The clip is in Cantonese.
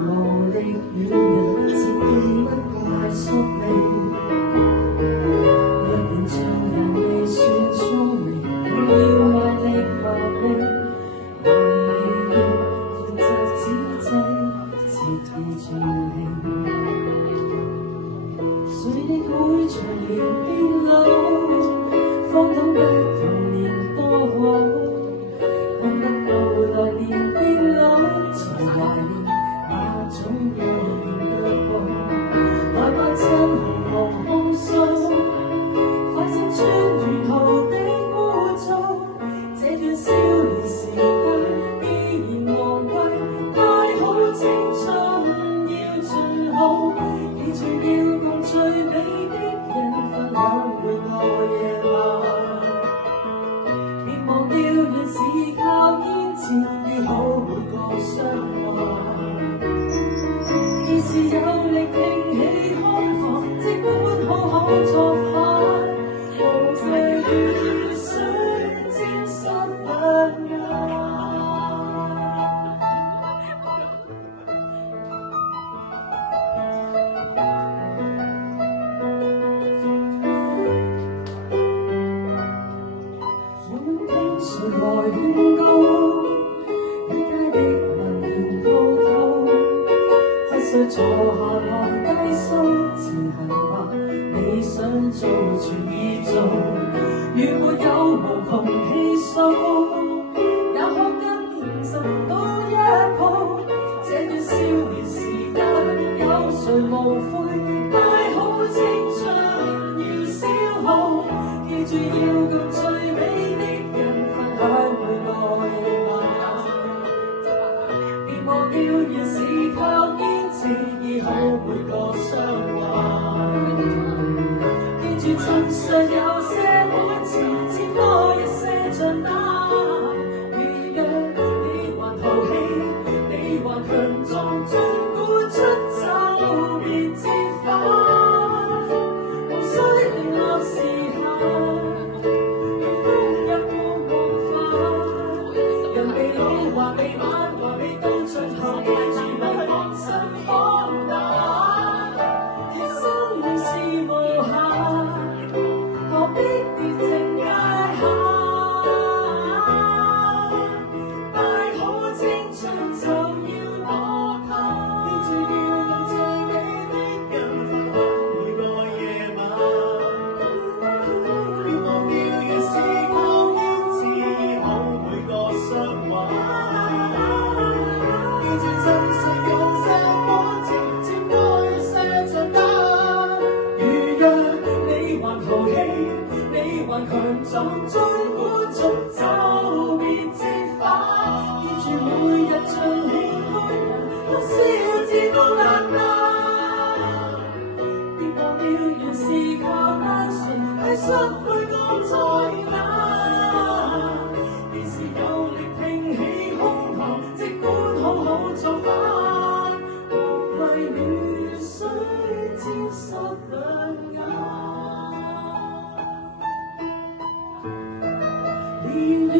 無力與人接近，不怪宿命。若然做人未算聰明，又要賣力搏命，還未要負責指正，切忌盡興。誰亦會隨年變老，方懂得童年多好，看得到來年變老，才懷念那種悠然腳步。來吧，趁紅紅控訴，快閃穿越途的污糟，這段少年時間依然昂貴，大好青春要盡好，記住要共最美的人分享每個夜晚，別忘掉原是靠堅持醫好每個傷患。要是有力挺起胸膛，即管好好作反，無謝雨水沾濕兩眼。誰來勸告？一街的文言滔滔，不需坐下來低訴，前行吧，你想做全已做，如沒有無窮氣數，也可跟認識到一鋪。這段少年時間有誰無悔？大好青春要消耗，記住要共最美的人分享每個夜晚，別忘掉原是靠堅持醫好每個傷患。記住曾常有些本錢，只多一些賬單。如若你還淘氣，你還強壯，儘管出走別折返，無需零落時限。人未老，還未晚，還未到盡頭，記住不放心放膽。生命是無限，何必跌情界限？大好青春就要多貪，記住要用最美的人分享每個夜晚。別忘掉原是靠堅持醫好每個傷患。記住真實有些感情，佔多一些賬單。如若你還淘氣，你還強壯，儘管速走別折返。記住每日像喜歡人，多少次都簡單。別忘掉原是靠單純，係失去個災難。便是有力挺起胸膛，即管好好作反，無謂雨水沾濕兩眼。年月